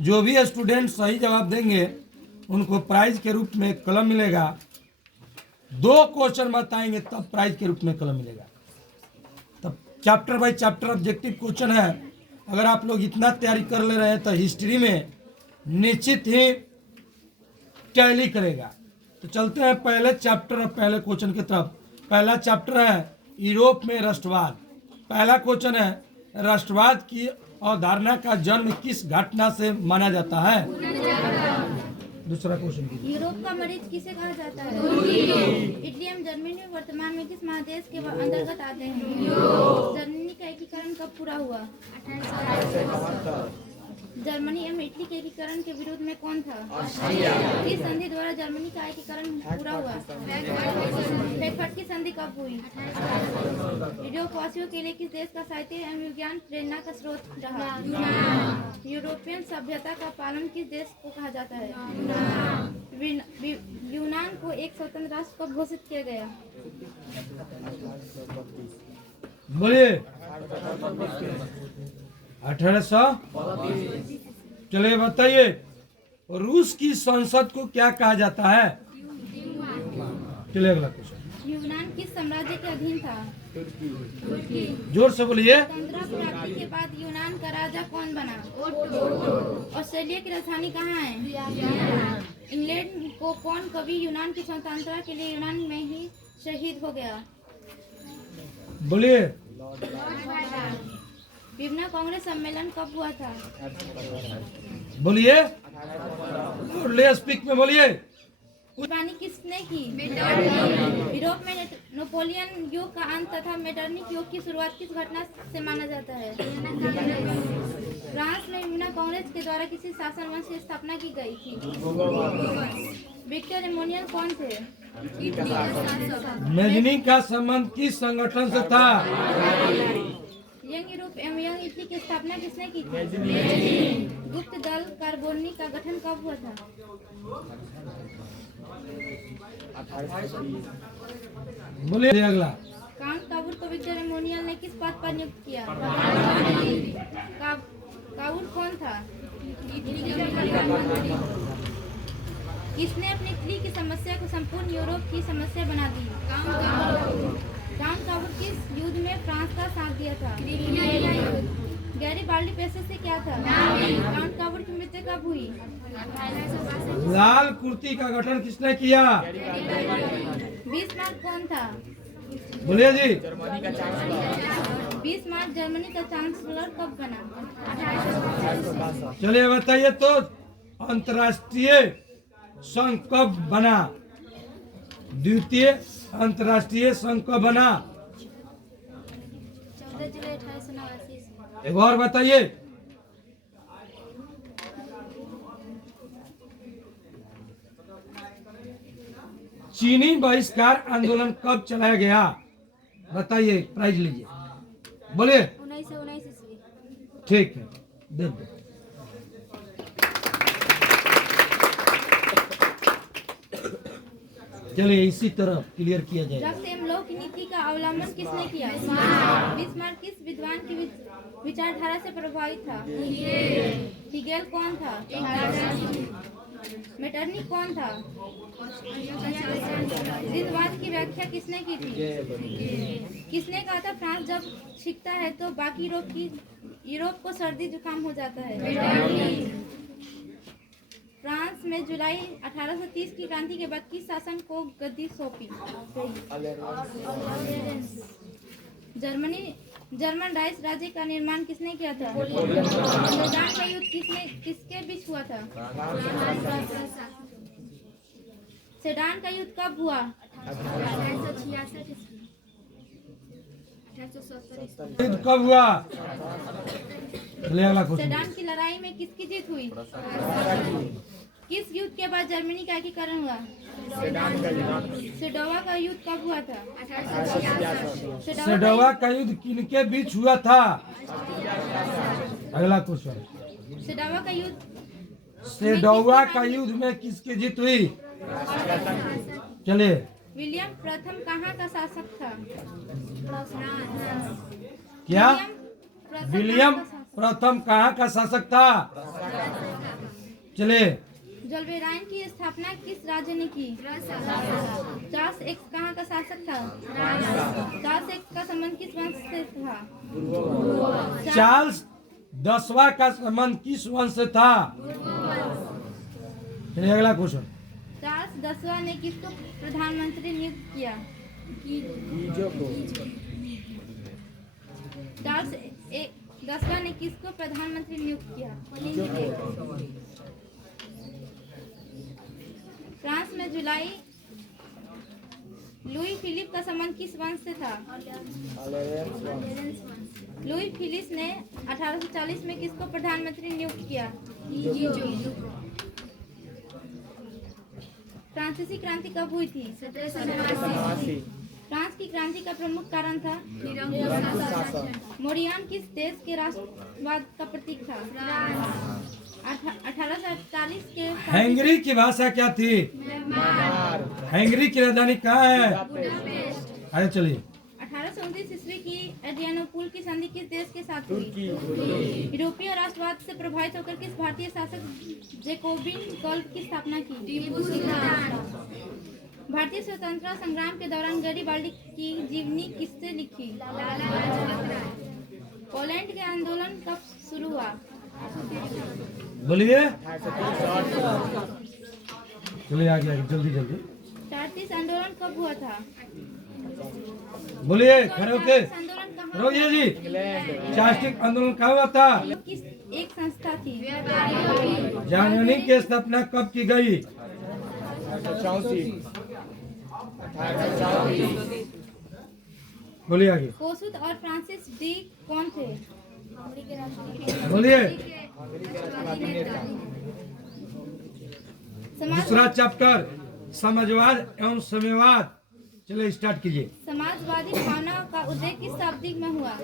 जो भी स्टूडेंट सही जवाब देंगे उनको प्राइज के रूप में कलम मिलेगा। 2 क्वेश्चन बताएंगे तब प्राइज के रूप में कलम मिलेगा। तब chapter by chapter objective question है। अगर आप लोग इतना तैयारी कर ले रहे हैं तो हिस्ट्री में निश्चित ही टैली करेगा। तो चलते हैं पहले चैप्टर और पहले क्वेश्चन की तरफ। पहला चैप्टर है यूरोप में राष्ट्रवाद। पहला क्वेश्चन है राष्ट्रवाद की अवधारणा का जन्म किस घटना से माना जाता है। दूसरा क्वेश्चन कीजिए। यूरोप का मरीज किसे कहा जाता है? इटली एवं जर्मनी वर्तमान में किस महादेश के अंतर्गत आते हैं? जर्मनी का एकीकरण कब पूरा हुआ? जर्मनी एवं इटली के एकीकरण के विरोध में कौन था? किस संधि द्वारा जर्मनी का एकीकरण पूरा हुआ? फ्रैंकफर्ट की संधि कब हुई? यूरोपवासियों के लिए किस देश का साहित्य एवं विज्ञान प्रेरणा का स्रोत रहा? यूरोपियन सभ्यता का पालन किस देश को कहा जाता है? यूनान को एक स्वतंत्र राष्ट्र कब घोषित किया गया? बोलिए। 1800। चलिए बताइए रूस की संसद को क्या कहा जाता है? चलिए अगला क्वेश्चन। यूनान किस साम्राज्य के अधीन था? जोर से बोलिए। स्वतंत्रता प्राप्ति के बाद यूनान का राजा कौन बना? ऑस्ट्रेलिया की राजधानी कहाँ है? इंग्लैंड को कौन कवि यूनान की स्वतंत्रता के लिए यूनान में ही शहीद हो गया? बोलिए। वियना कांग्रेस सम्मेलन कब हुआ था? बोलिए। ले स्पीक में बोलिए। कुर्बानी किसने की? यूरोप में नेपोलियन युग का अंत तथा मेटरनिक युग की शुरुआत किस घटना से माना जाता है? फ्रांस में वियना कांग्रेस के द्वारा किसी शासन वंश की स्थापना की गई थी? विक्टर एमोनियल कौन थे? मेजनी का संबंध किस संगठन से था? यंग यूरोप एवं यंग इटली की स्थापना किसने की थी? गुप्त दल कार्बोनी का गठन कब हुआ था? बोलिए अगला। काउंट काबूल को विक्टर एमोनियल ने किस पद पर नियुक्त किया? काबूल कौन था? किसने अपनी इटली की समस्या को संपूर्ण यूरोप की समस्या बना दी? काउंट काबूल किस युद्ध में फ्रांस का साथ दिया था? गैरीबाल्डी पेशे से क्या था? काउंट काबूल की मृत्यु कब हुई? लाल कुर्ती का गठन किसने किया? बिस्मार्क कौन था? बोलिए जी। बिस्मार्क जर्मनी का चांसलर कब बना? चलिए बताइए तो अंतर्राष्ट्रीय संघ कब बना? द्वितीय अंतर्राष्ट्रीय संघ कब बना? 14 जुलाई 1889। एक और बताइए। चीनी बहिष्कार आंदोलन कब चलाया गया? बताइए प्राइज लीजिए। बोलिए। 1919 ईस्वी। ठीक है दे दो। चलिए इसी तरह क्लियर किया जाए। ड्रग्स एवं लौ की नीति का अवलंबन किसने किया? बिस्मार्क किस विद्वान की विचारधारा से प्रभावित था? हिगेल कौन था? मेटरनिक कौन था? जिंदवाद की व्याख्या किसने की थी? किसने कहा था फ्रांस जब छिकता है तो बाकी यूरोप को सर्दी जुकाम हो जाता है? फ्रांस में जुलाई 1830 की क्रांति के बाद किस शासन को गद्दी सौंपी गई? जर्मन राइस राज्य का निर्माण किसने किया था? सेडान का युद्ध किसके बीच हुआ था? सेडान का युद्ध कब हुआ? 1866 ईस्वी। युद्ध कब हुआ? अगला क्वेश्चन। सेडान की लड़ाई में किसकी जीत हुई? किस युद्ध के बाद जर्मनी का एकीकरण हुआ? सेडोवा का युद्ध कब हुआ था? सेडोवा का युद्ध किनके बीच हुआ था? अगला क्वेश्चन। सेडोवा का युद्ध में किसकी जीत हुई? चलिए। विलियम प्रथम कहाँ का शासक था? क्या? विलियम प्रथम कहाँ का शासक था? चले। जोल्बेराइन की स्थापना किस राज्य ने की? चार्ल्स एक्स कहाँ का शासक था? चार्ल्स एक्स का संबंध किस वंश से था? चार्ल्स 10वां का संबंध किस वंश से था? चलिए अगला क्वेश्चन। चार्ल्स 10वां ने किसको प्रधानमंत्री नियुक्त किया? चार्ल्स 10वां ने किसको प्रधानमंत्री नियुक्त किया? फ्रांस में जुलाई लुई फिलिप का संबंध किस वंश से था? लुई फिलिप ने 1840 में किसको प्रधानमंत्री नियुक्त किया? फ्रांसीसी क्रांति कब हुई थी? 1789। फ्रांस की क्रांति का प्रमुख कारण था मोरियान किस देश के राष्ट्रवाद का प्रतीक था? 1848 के हंगरी की भाषा क्या थी? हंगरी की राजधानी कहाँ है? आगे चलिए। 1829 ईस्वी की एड्रियानोपुल की संधि किस देश के साथ हुई? यूरोपीय राष्ट्रवाद से प्रभावित होकर किस भारतीय शासक जैकोबिन कल्प की स्थापना की? भारतीय स्वतंत्रता संग्राम के दौरान गैरिबाल्डी की जीवनी किसने लिखी? पोलैंड के आंदोलन कब शुरू हुआ? बोलिए। चलिए आगे आगे जल्दी जल्दी। चार्टिस आंदोलन कब हुआ था? बोलिए खड़े होके। आंदोलन कहाँ रोजिए जी, चार्टिक आंदोलन कहाँ हुआ था? किस एक संस्था थी? जर्मनी की स्थापना कब की गई? बोलिए आगे। कोसुत और फ्रांसिस डी कौन थे? बोलिए। समाज दूसरा चैप्टर समाजवाद एवं साम्यवाद। चलिए स्टार्ट कीजिए। समाजवादी भावना का उदय किस शताब्दी में हुआ?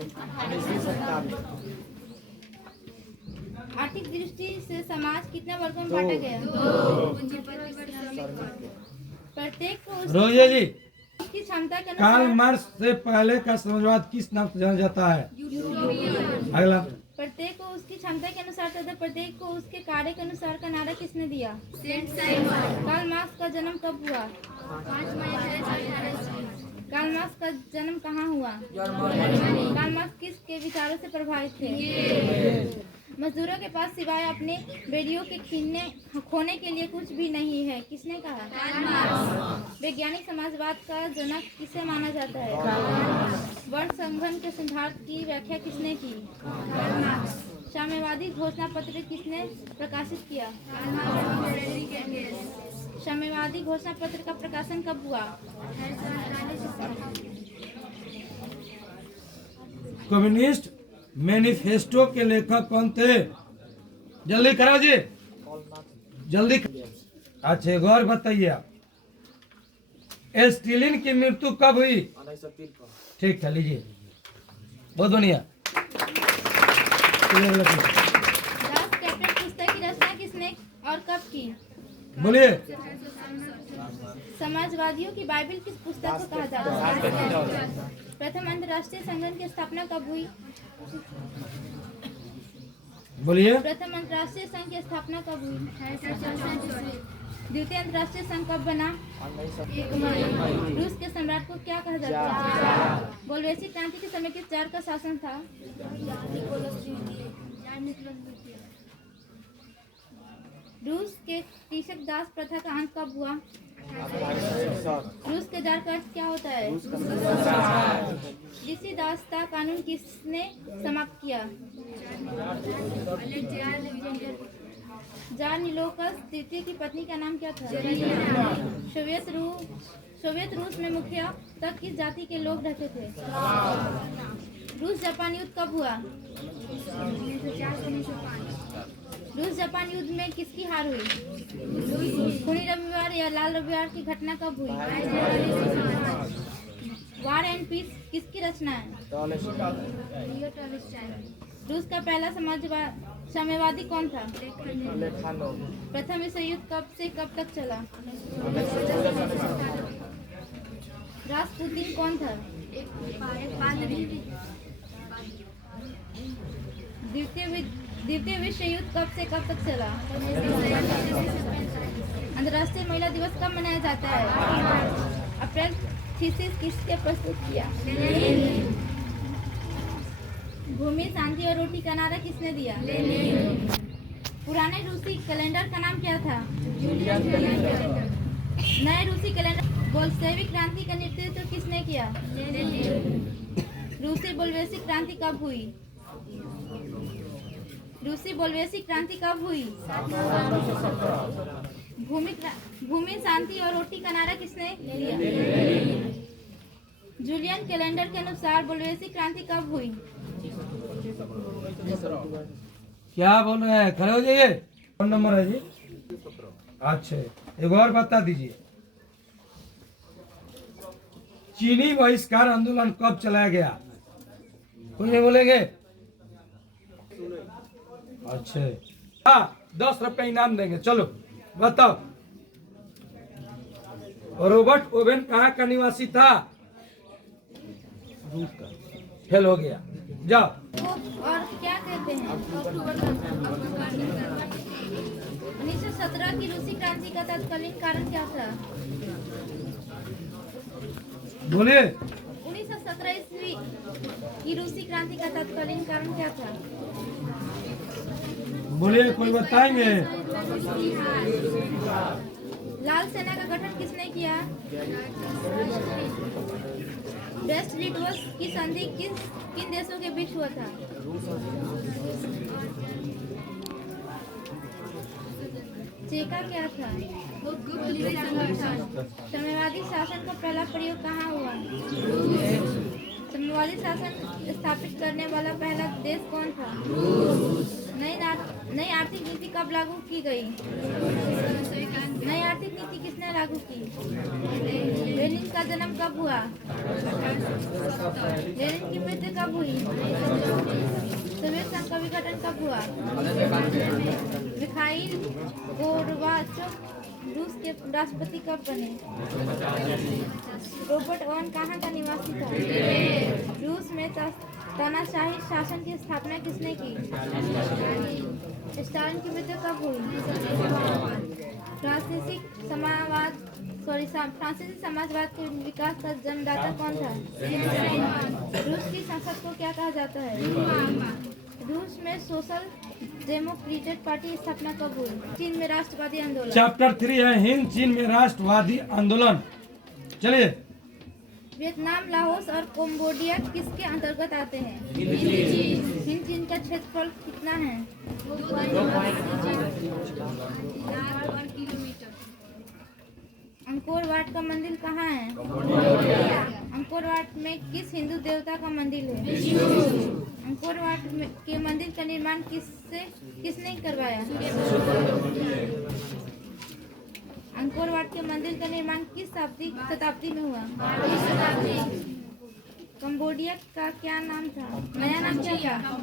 आर्थिक दृष्टि से समाज कितने वर्गों में बांटा गया? प्रत्येक को रोजिए जी, उसकी क्षमता के कार्ल अनुसार मार्क्स से पहले का समाजवाद किस नाम से जाना जाता है? अगला। प्रत्येक को उसकी क्षमता के अनुसार तथा प्रत्येक को उसके कार्य के अनुसार का नारा किसने दिया? कार्ल मार्क्स का जन्म कब हुआ? कार्ल मार्क्स का जन्म कहाँ हुआ? कार्ल मार्क्स किसके विचारों से प्रभावित थे? मजदूरों के पास सिवाय अपने बेड़ियों के खोने के लिए कुछ भी नहीं है, किसने कहा? वैज्ञानिक समाजवाद का जनक किसे माना जाता है? वर्ण संघन के सिद्धांत की व्याख्या किसने की? साम्यवादी घोषणा पत्र किसने प्रकाशित किया? साम्यवादी घोषणा पत्र का प्रकाशन कब हुआ? कम्युनिस्ट मैनिफेस्टो के लेखक कौन थे? जल्दी करो जी, जल्दी। अच्छा गौर बताइए आप, स्टालिन की मृत्यु कब हुई? ठीक है लीजिए, बहुत बढ़िया। दास कैप्टन पुस्तक की रचना किसने और कब की? बोलिए। समाजवादियों की बाइबिल किस पुस्तक को कहा जाता है? प्रथम अंतर्राष्ट्रीय संगठन की स्थापना कब हुई? बोलिए। प्रथम अंतर्राष्ट्रीय संघ की स्थापना कब हुई? द्वितीय अंतर्राष्ट्रीय संघ कब बना? रूस के सम्राट को क्या कहा जाता है? बोल्शेविक क्रांति के समय किस जार का शासन था? रूस के कृषक दास प्रथा का अंत कब हुआ? रूस के जार का अर्थ क्या होता है? ऋषि दासता कानून किसने समाप्त किया? जार निकोलस तृतीय की पत्नी का नाम क्या था? सोवियत रूस में मुख्य तक किस जाति के लोग रहते थे? रूस जापान युद्ध कब हुआ? रूस जापान युद्ध में किसकी हार हुई? खूनी रविवार या लाल रविवार की घटना कब हुई? वार एंड पीस किसकी रचना है? रूस का पहला साम्यवादी कौन था? प्रथम विश्व युद्ध कब से कब तक चला? रासपुतीन कौन था? द्वितीय विश्व युद्ध कब से कब तक चला? अंतर्राष्ट्रीय महिला दिवस कब मनाया जाता है? अप्रैल थीसिस किसके प्रस्तुत किया? भूमि, शांति और रोटी का नारा किसने दिया? पुराने रूसी कैलेंडर का नाम क्या था? नए रूसी कैलेंडर बोल्शेविक क्रांति का नेतृत्व किसने किया? रूसी बोल्शेविक क्रांति कब हुई? रूसी बोल्शेविक क्रांति कब हुई? भूमि, शांति और रोटी का नारा किसने दिया? जूलियन कैलेंडर के अनुसार बोल्शेविक क्रांति कब हुई? क्या बोल रहे हैं? खड़े हो जाइए। कौन नंबर है जी? अच्छा, एक और बता दीजिए, चीनी बहिष्कार आंदोलन कब चलाया गया? कोई नहीं बोलेंगे? अच्छा, हाँ, 10 रुपए इनाम देंगे। चलो बताओ, रॉबर्ट ओवेन कहाँ का निवासी था? रूस का। फेल हो गया, जाओ। और क्या कहते हैं? 1917 की रूसी क्रांति का तत्कालीन कारण क्या था? बोलिए। 1917 ईस्वी की रूसी क्रांति का तत्कालीन कारण क्या था? बोलिए, कोई बताएंगे? लाल सेना का गठन किसने किया? ब्रेस्ट लिटवस की संधि किन देशों के बीच हुआ था? चेका क्या था? साम्यवादी शासन का पहला प्रयोग कहाँ हुआ? साम्यवादी शासन स्थापित करने वाला पहला देश कौन था? नई आर्थिक नीति कब लागू की गई? नई आर्थिक नीति किसने लागू की? लेनिन का जन्म कब हुआ? लेनिन की मृत्यु कब हुई? सोवियत संघ का विघटन कब हुआ? मिखाइल गोर्बाचोव रूस के राष्ट्रपति कब बने? रॉबर्ट ओवन कहाँ का निवासी था? रूस में तानाशाही शासन की स्थापना किसने की? स्टालिन की मृत्यु कब हुई? फ्रांसीसी समाजवाद के विकास का जन्मदाता कौन था? रूस की संसद को क्या कहा जाता है? रूस में सोशल डेमोक्रेटिक पार्टी स्थापना कब हुई? चीन में राष्ट्रवादी आंदोलन। चैप्टर 3 है हिंद चीन में राष्ट्रवादी आंदोलन। चलिए। वियतनाम, लाओस और कंबोडिया किसके अंतर्गत आते हैं? हिंद चीन का क्षेत्रफल कितना है? 2.5 किलोमीटर। अंकोर वाट का मंदिर कहाँ है? अंकोर वाट में किस हिंदू देवता का मंदिर है? अंकोर वाट के मंदिर का निर्माण किसने करवाया? अंकोर वाट के मंदिर का निर्माण किस शताब्दी में हुआ? कंबोडिया का क्या नाम था? नया नाम क्या था?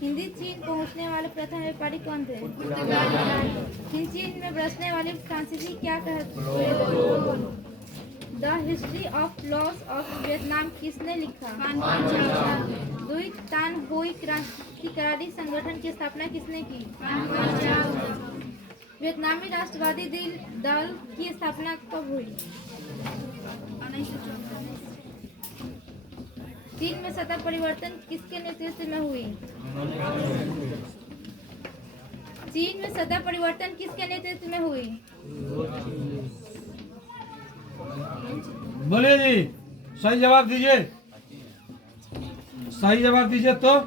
हिंदी चीन पहुंचने वाले प्रथम व्यापारी कौन थे? हिंदी चीन में बरसने वाले फ्रांसीसी क्या कहते? The history of loss of Vietnam किसने लिखा? दुई तान हुई क्रांतिकारी संगठन की स्थापना किसने की? वियतनामी राष्ट्रवादी दल की स्थापना कब हुई? चीन में सत्ता परिवर्तन किसके नेतृत्व में हुई? चीन में सत्ता परिवर्तन किसके नेतृत्व में हुई? बोलिए जी, सही जवाब दीजिए। सही जवाब दीजिए तो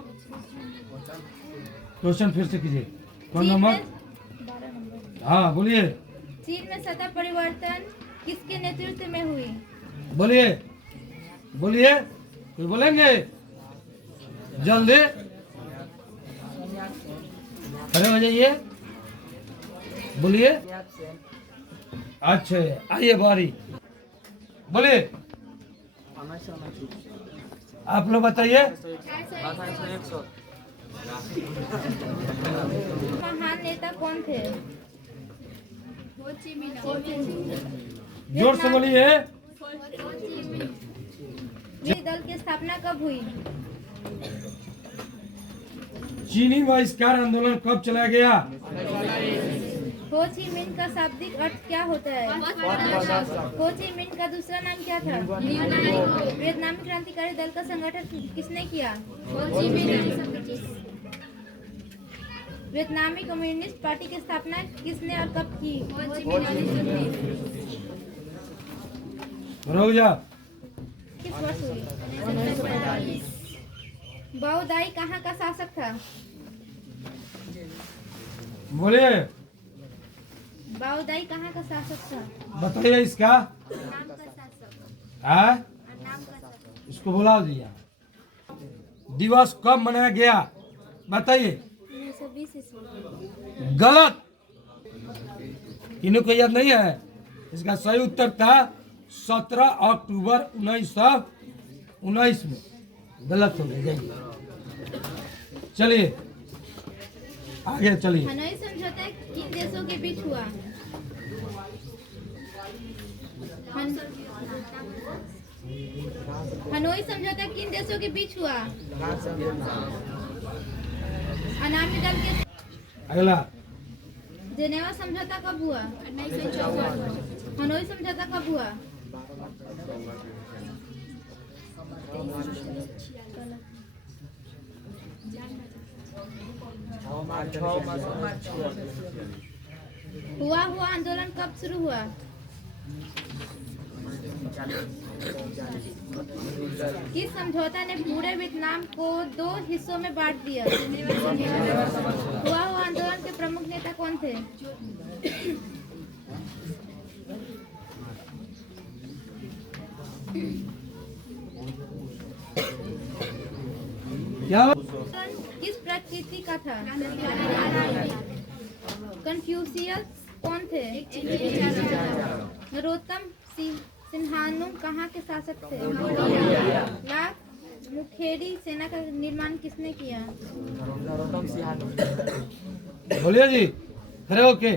क्वेश्चन फिर से कीजिए। कौन नंबर? 12 नंबर। हाँ बोलिए। चीन में सत्ता परिवर्तन किसके नेतृत्व में हुई? बोलिए बोलिए, कोई बोलेंगे? जल्दी खड़े हो जाइए, बोलिए। अच्छा आइए बारी, बोलिए। आप लोग बताइए। महान नेता कौन थे? जोर से बोलिए। विरोधी दल की स्थापना कब हुई? चीनी बहिष्कार आंदोलन कब चला गया? हो ची मिन्ह का शाब्दिक अर्थ क्या होता है? हो ची मिन्ह का दूसरा नाम क्या था? वियतनामी क्रांतिकारी दल का संगठन किसने किया? वियतनामी कम्युनिस्ट पार्टी की स्थापना किसने और कब की? रुक जा। किस वर्ष हुई? बाओ दाई कहाँ का शासक था? बोलिए, बाओ दाई कहाँ का शासक था? बताइए इसका। हाँ, इसको बुलाओ दिया। दिवस कब मनाया गया बताइए। 1920 ईस्वी। गलत। इन्हें को याद नहीं है? इसका सही उत्तर था 17 अक्टूबर 1919 में। गलत हो गया। जाइए, चलिए आगे चलिए। हनोई समझौता किन देशों के बीच हुआ? हनोई समझौता किन देशों के बीच हुआ? अनामी दल के। अगला। जेनेवा समझौता कब हुआ? हनोई समझौता कब हुआ? हुआ आंदोलन कब शुरू हुआ? किस समझौता ने पूरे वियतनाम को 2 हिस्सों में बांट दिया? हुआ आंदोलन के प्रमुख नेता कौन थे? क्या? किस प्रकृति का था? कन्फ्यूशियस कौन थे? नरोत्तम सिंहानुम कहाँ के शासक थे? लाख मुखेरी सेना का निर्माण किसने किया? बोलिए जी, खड़े होके।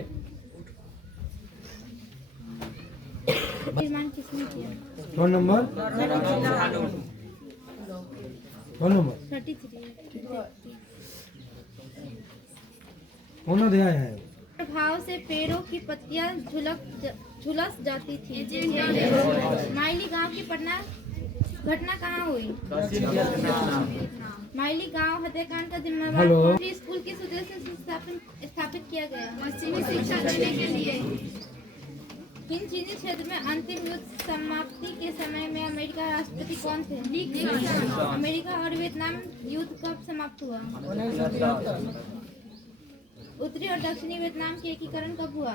निर्माण किसने किया? Phone number 33। कौन अध्याय है? प्रभाव से पेड़ों की पत्तियां झुलस जाती थी। माइली गांव की घटना कहाँ हुई? माइली गांव हत्याकांड का जिम्मेवार कौन? स्कूल किस उद्देश्य से स्थापित किया गया? पश्चिमी शिक्षा देने के लिए। किन चीनी क्षेत्र में अंतिम युद्ध समाप्ति के समय में अमेरिका राष्ट्रपति कौन थे? अमेरिका और वियतनाम युद्ध कब समाप्त हुआ? उत्तरी और दक्षिणी वियतनाम के एकीकरण कब हुआ?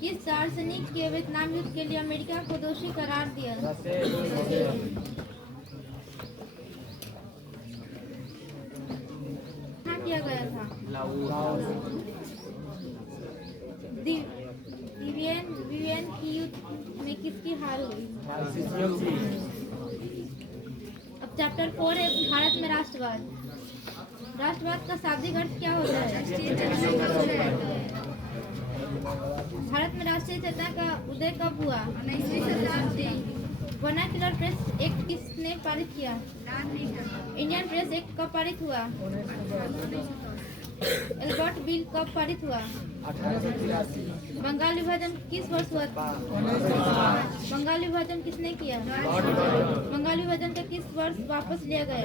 किस दार्शनिक के वियतनाम युद्ध के लिए अमेरिका को दोषी करार दिया? कहाँ किया गया था? विवियन की युद्ध में किसकी हार हुई? अब चैप्टर 4 है भारत में राष्ट्रवाद। राष्ट्रवाद का शाब्दिक अर्थ क्या होता है? भारत में राष्ट्रीय चेतना का उदय कब हुआ? 19वीं शताब्दी। वर्नाक्युलर प्रेस एक्ट किसने पारित किया? इंडियन प्रेस एक्ट कब पारित हुआ? एल्बर्ट बिल कब पारित हुआ? बंगाल विभाजन किस वर्ष हुआ? बंगाल विभाजन किसने किया? बंगाल विभाजन का किस वर्ष वापस लिया गया?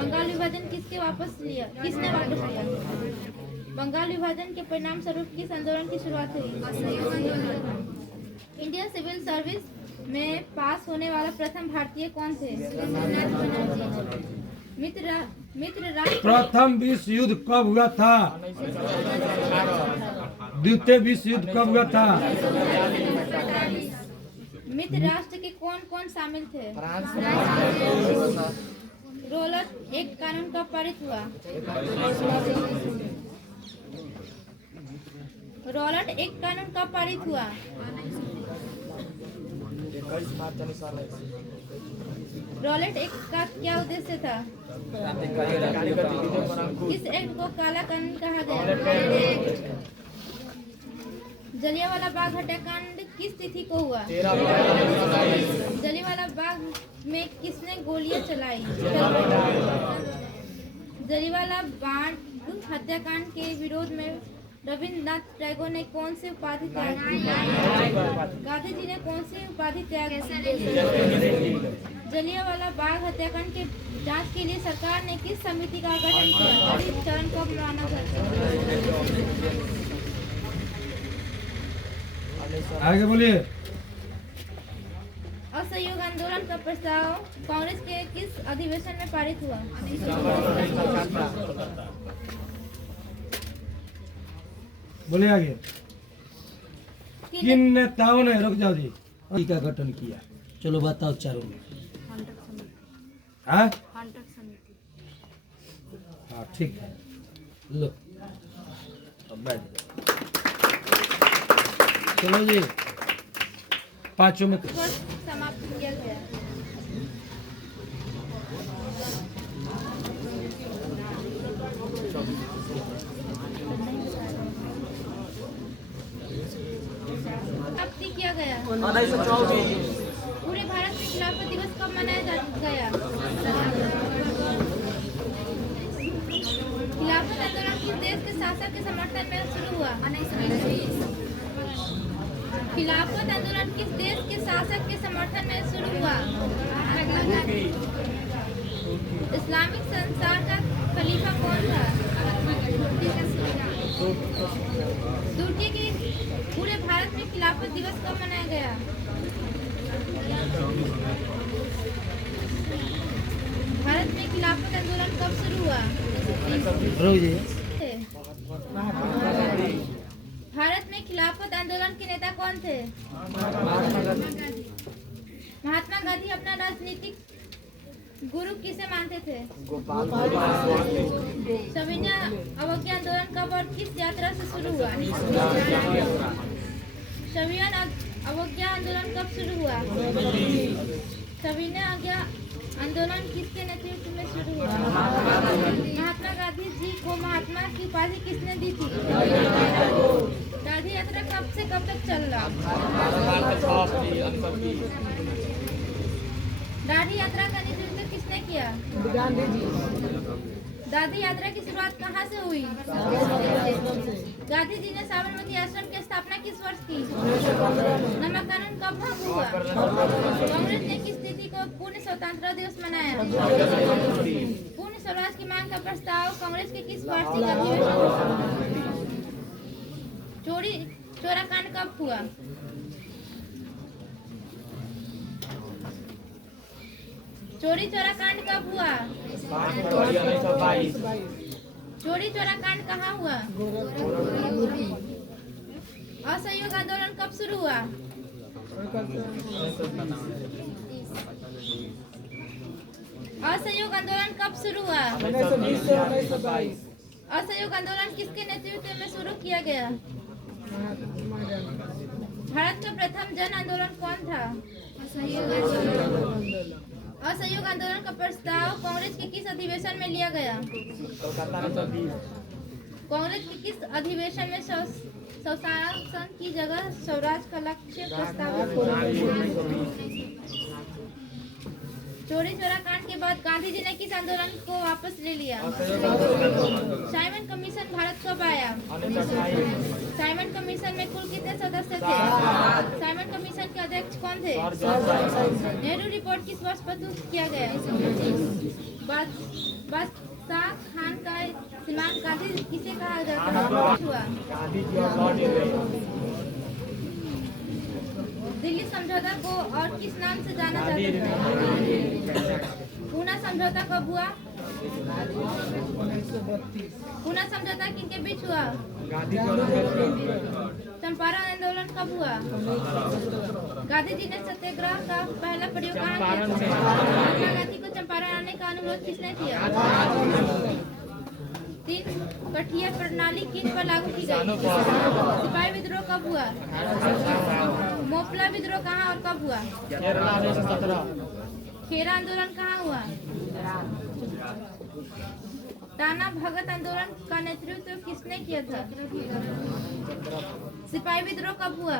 बंगाल विभाजन किसने वापस लिया? बंगाल विभाजन के परिणाम स्वरूप किस आंदोलन की शुरुआत हुई? इंडियन सिविल सर्विस में पास होने वाला प्रथम भारतीय कौन थे? मित्र राष्ट्र। प्रथम विश्व युद्ध कब हुआ था? द्वितीय विश्व युद्ध कब हुआ था? मित्र राष्ट्र के कौन कौन शामिल थे? रोलट एक कानून कब पारित हुआ? रोलट एक कानून कब पारित हुआ? रोलेट एक्ट का क्या उद्देश्य था? किस एक्ट को काला कानून कहा गया? जलियांवाला बाग हत्याकांड किस तिथि को हुआ? जलियांवाला बाग में किसने गोलियां चलाई? जलियांवाला बाग हत्याकांड के विरोध में रविन्द्रनाथ टैगोर ने कौन सी उपाधि त्याग की? गांधी जी ने कौन सी उपाधि त्याग की? जलियांवाला बाग हत्याकांड के जांच के लिए सरकार ने किस समिति का गठन किया? पहली चरण कब मनाना था? आगे बोलिए। असहयोग आंदोलन का प्रस्ताव कांग्रेस के किस अधिवेशन में पारित हुआ? बोलिए आगे। किन नेताओं ने, रुक जाओ जी, का गठन किया? चलो बताओ चारों में। हाँ हाँ ठीक है, लो अब बैठ जाओ। चलो जी, पांचों में समाप्त किया गया। समाप्ति किया गया। पूरे भारत में खिलाफत दिवस कब मनाया गया? खिलाफत आंदोलन किस देश के शासक के समर्थन में शुरू हुआ? खिलाफत आंदोलन किस देश के शासक के समर्थन में शुरू हुआ? इस्लामिक संसार का खलीफा कौन था? तुर्की के पूरे भारत में खिलाफत दिवस कब मनाया गया? भारत में खिलाफत आंदोलन कब शुरू हुआ? भारत में खिलाफत आंदोलन के नेता कौन थे? महात्मा गांधी अपना राजनीतिक गुरु किसे मानते थे? सविनय अवज्ञा आंदोलन कब और किस यात्रा से शुरू हुआ? सविनय अवज्ञा आंदोलन कब शुरू हुआ? सविनय अवज्ञा आंदोलन किसके नेतृत्व में शुरू हुआ? महात्मा गांधी जी को महात्मा की उपाधि किसने दी थी? गांधी यात्रा कब से कब तक चल रहा? दांडी यात्रा का नेतृत्व किसने किया? दांडी यात्रा की शुरुआत कहाँ से हुई? गांधी जी ने साबरमती आश्रम की स्थापना किस वर्ष की? नमक कानून कब लागू हुआ? कांग्रेस ने किस तिथि को पूर्ण स्वतंत्रता दिवस मनाया? पूर्ण स्वराज की मांग का प्रस्ताव कांग्रेस के किस वार्षिक अधिवेशन? चोरा कांड कब हुआ? चोरी चोरा कांड कब हुआ? चोरी चोरा कांड कहाँ हुआ? असहयोग आंदोलन कब शुरू हुआ? असहयोग आंदोलन कब शुरू हुआ? असहयोग आंदोलन किसके नेतृत्व में शुरू किया गया? भारत का प्रथम जन आंदोलन कौन था? असहयोग आंदोलन का प्रस्ताव कांग्रेस के किस अधिवेशन में लिया गया? कांग्रेस के किस अधिवेशन में स्वशासन की जगह स्वराज का लक्ष्य प्रस्तावित हुआ? चोरी चोरा कांड के बाद गांधी जी ने किस आंदोलन को वापस ले लिया? साइमन कमीशन भारत कब आया? साइमन कमीशन में कुल कितने सदस्य थे? साइमन कमीशन के अध्यक्ष कौन थे? नेहरू रिपोर्ट किस वर्ष प्रस्तुत किया गया? बादशाह खान का सीमांत गांधी किसे कहा जाता है? दिल्ली समझौता को और किस नाम से जाना जाता है? पूना समझौता कब हुआ? पूना समझौता किनके बीच हुआ? चंपारण आंदोलन कब हुआ? गांधी जी ने सत्याग्रह का पहला प्रयोग कहाँ किया? महात्मा गांधी को चंपारण आने का अनुरोध किसने किया? 3 कठिया प्रणाली किन पर लागू की गई? सिपाही विद्रोह कब हुआ? मोपला विद्रोह कहाँ और कब हुआ? खेरा आंदोलन कहाँ हुआ? टाना भगत आंदोलन का नेतृत्व किसने किया था? सिपाही विद्रोह कब हुआ?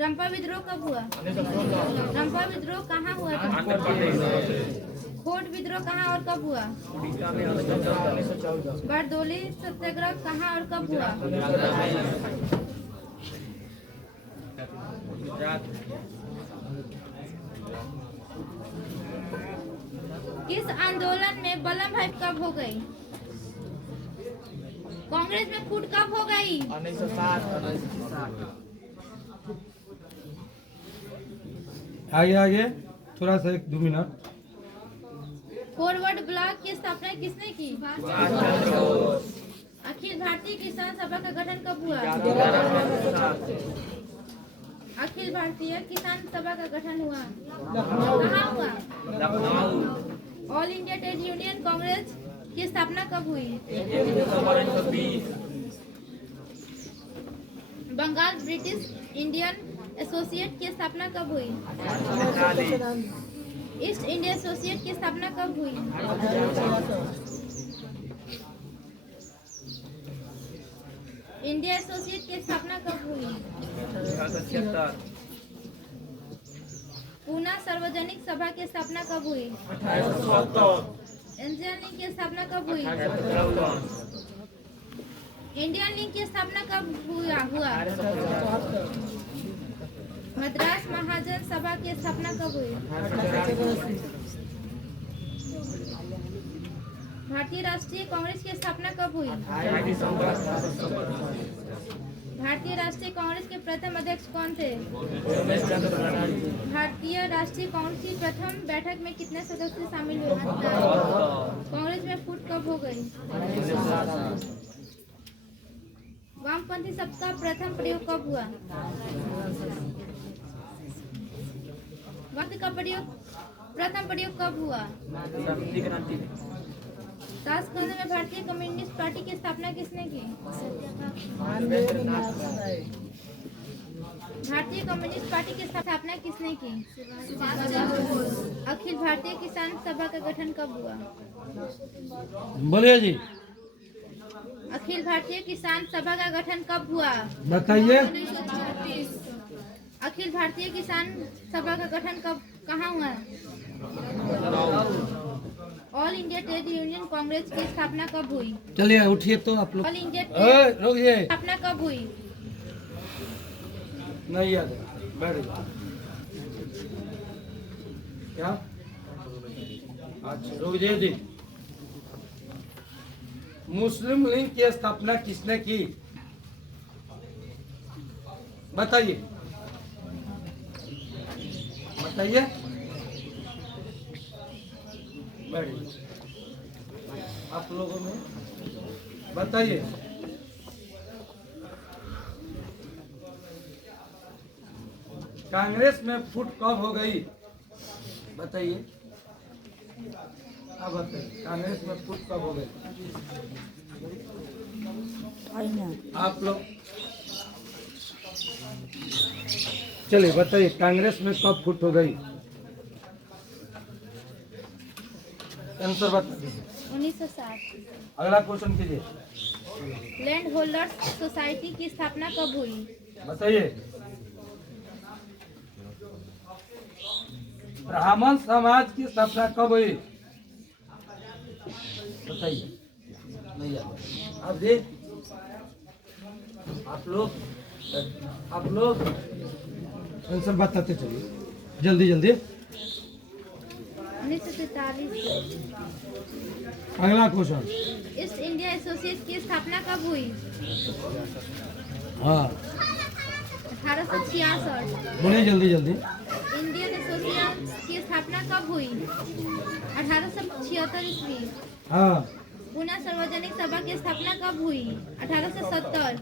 रंपा विद्रोह कब हुआ? रंपा विद्रोह कहाँ हुआ था? खोट विद्रोह कहाँ और कब हुआ? बारडोली सत्याग्रह कहाँ और कब हुआ? किस आंदोलन में बलम भाई कब हो गई? कांग्रेस में फूट कब हो गई? 1960। आगे थोड़ा सा 1-2 मिनट। फॉरवर्ड ब्लॉक की स्थापना किसने की? अखिल भारतीय किसान सभा का गठन कब हुआ? अखिल भारतीय किसान सभा का गठन हुआ कहाँ हुआ? All India trade union Congress की स्थापना कब हुई? बंगाल ब्रिटिश इंडियन एसोसिएट की स्थापना कब हुई? ईस्ट इंडिया एसोसिएट की स्थापना कब हुई? इंडिया एसोसिएट की स्थापना कब हुई? पूना सार्वजनिक सभा की स्थापना कब हुई? इंडियन लिंक की स्थापना कब हुई? इंडियन लिंक की स्थापना कब हुआ? मद्रास महाजन सभा की स्थापना कब हुई? भारतीय राष्ट्रीय कांग्रेस की स्थापना कब हुई? भारतीय राष्ट्रीय कांग्रेस के प्रथम अध्यक्ष कौन थे? भारतीय राष्ट्रीय कांग्रेस की प्रथम बैठक में कितने सदस्य शामिल हुए? कांग्रेस में फूट कब हो गई? वामपंथी शब्द का प्रथम प्रयोग कब हुआ? वक्त का प्रथम प्रयोग कब हुआ? ताशकंद में भारतीय कम्युनिस्ट पार्टी की स्थापना किसने की? भारतीय कम्युनिस्ट पार्टी की स्थापना किसने की? अखिल भारतीय किसान सभा का गठन कब हुआ? बोलिए जी, अखिल भारतीय किसान सभा का गठन कब हुआ? बताइए। अखिल भारतीय किसान सभा का गठन कहाँ हुआ? All India trade union Congress की स्थापना कब हुई? चलिए उठिए तो आप लोग। ऑल इंडिया रुकिए, स्थापना कब हुई? नहीं याद है, बैठ जाओ। क्या? अच्छा रुकिए जी। मुस्लिम लीग की स्थापना किसने की? बताइए बताइए। बैठिए, आप लोगों में बताइए। कांग्रेस में फूट कब हो गई? बताइए, आप बताइए, कांग्रेस में फूट कब हो गई? आप लोग चलिए बताइए, कांग्रेस में कब फूट हो गई? आंसर बता दीजिए। 1960। अगला क्वेश्चन कीजिए। लैंड होल्डर्स सोसाइटी की स्थापना कब हुई? बताइए। ब्राह्मण समाज की स्थापना कब हुई? बताइए। नहीं याद। अब जी आप लोग आंसर बताते चलिए, जल्दी जल्दी। 1943। अगला क्वेश्चन। ईस्ट इंडिया एसोसिएट की स्थापना कब हुई? हाँ 1866। बोलिए जल्दी जल्दी। इंडियन एसोसिएशन की स्थापना कब हुई? 1876 ईस्वी। हाँ पूना सार्वजनिक सभा की स्थापना कब हुई? 1870।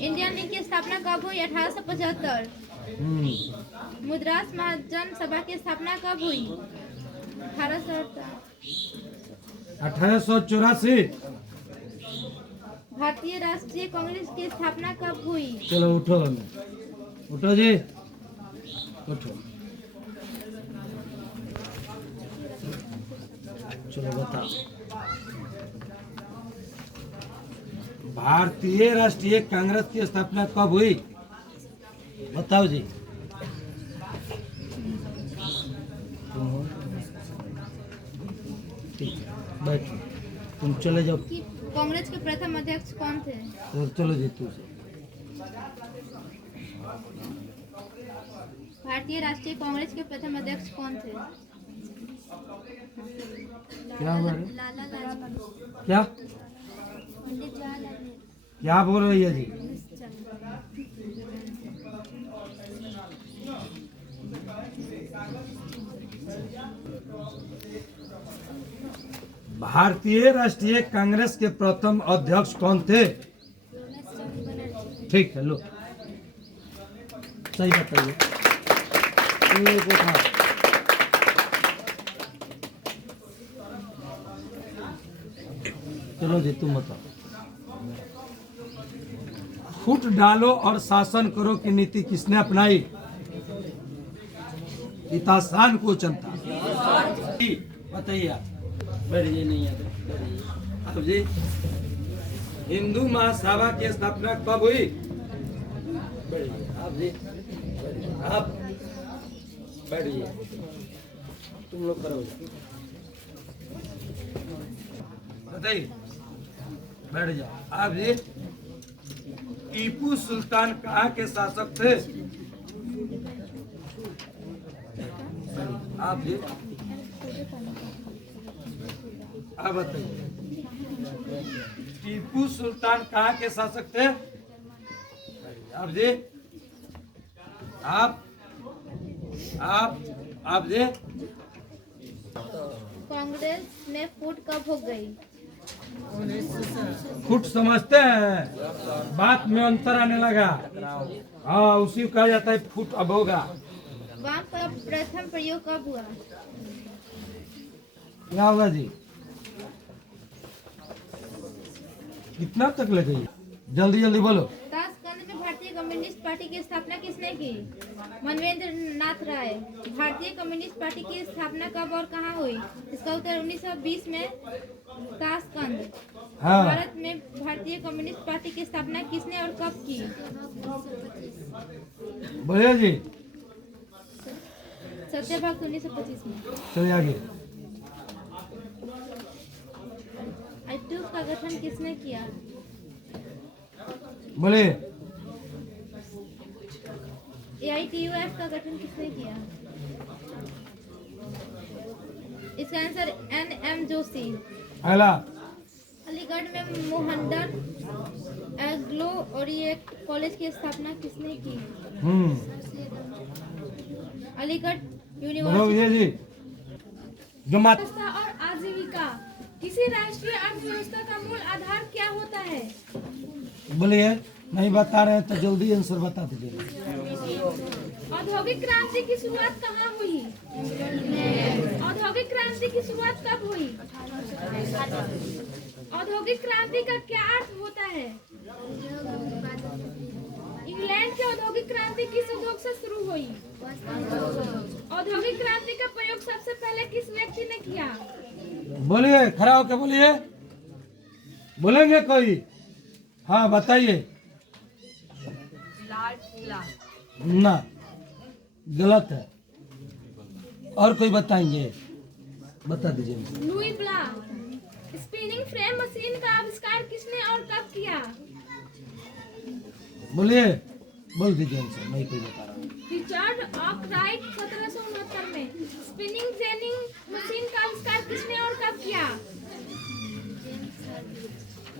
इंडियन लीग की स्थापना कब हुई? 1875। मद्रास महाजन सभा की स्थापना कब हुई? 1884। भारतीय राष्ट्रीय कांग्रेस की स्थापना कब हुई? चलो उठो, उठो जी, उठो। चलो बताओ। भारतीय राष्ट्रीय कांग्रेस की स्थापना कब हुई? बताओ जी। ठीक है, बैठो, तुम चले जाओ। कि कांग्रेस के प्रथम अध्यक्ष कौन थे? तो चलो जी तू से। भारतीय राष्ट्रीय कांग्रेस के प्रथम अध्यक्ष कौन थे? क्या हुआ रे? लाला लाजपत क्या पंडित जवाहरलाल नेहरू। क्या बोल रही है जी? भारतीय राष्ट्रीय कांग्रेस के प्रथम अध्यक्ष कौन थे? ठीक है, लो सही बताइए। एक उठा। चलो जी तुम बताओ। फूट डालो और शासन करो की नीति किसने अपनाई? इतना आसान क्वेश्चन था। बताइए आप। बैठिए, नहीं है बैठिए। अब जी, हिंदू महासभा की स्थापना कब हुई? बैठिए आप जी, आप बैठिए, तुम लोग करो। बताइए, बैठ जाओ आप जी। टीपू सुल्तान कहाँ के शासक थे? आप जी, आप बताइए। टीपू सुल्तान कहाँ के शासक थे? आप जी, आप जी। कांग्रेस में फूट कब हो गई? फुट समझते हैं, बात में अंतर आने लगा। हाँ, उसी को कहा जाता है फुट अब होगा। वाम का प्रथम प्रयोग कब हुआ? क्या होगा जी? कितना तक लगेगी? जल्दी जल्दी बोलो। ताशकंद में भारतीय कम्युनिस्ट पार्टी की स्थापना किसने की? मनवेंद्र नाथ राय। भारतीय कम्युनिस्ट पार्टी की स्थापना कब और कहाँ हुई? इसका उत्तर 1920 में ताशकंद। हाँ, भारत में भारतीय कम्युनिस्ट पार्टी की स्थापना किसने और कब की? बोलिए जी। सत्यवाक 1925 में। चलिए आगे। आईटीयू का गठन किसने किया? बोलिए। AITUF का गठन किसने किया? इसका आंसर NM जोशी। अगला। अलीगढ़ में मोहनदास एग्लो ओरिएंट कॉलेज की स्थापना किसने की? अलीगढ़ बोलो यूनिवर्सिटी। भैया जी। जो मात व्यवस्था और आजीविका। किसी राष्ट्रीय अर्थव्यवस्था का मूल आधार क्या होता है? बोलिए। नहीं बता रहे हैं तो जल्दी आंसर बता दीजिए। औद्योगिक क्रांति की शुरुआत कहाँ हुई? औद्योगिक क्रांति की शुरुआत कब हुई? औद्योगिक क्रांति का क्या अर्थ होता है? इंग्लैंड की औद्योगिक क्रांति किस उद्योग से शुरू हुई? औद्योगिक क्रांति का प्रयोग सबसे पहले किस व्यक्ति ने किया? बोलिए, खड़ा होकर बोलिए। बोलेंगे कोई? हाँ बताइए। ना, गलत है। और कोई बताएंगे? बता दीजिए। Louis block. Spinning frame machine का आविष्कार किसने और कब किया? बोलिए, बोल दीजिए आंसर। नहीं कोई बता रहा हूँ। रिचर्ड आर्कराइट 1769 में। स्पिनिंग जेनिंग मशीन का आविष्कार किसने और कब किया?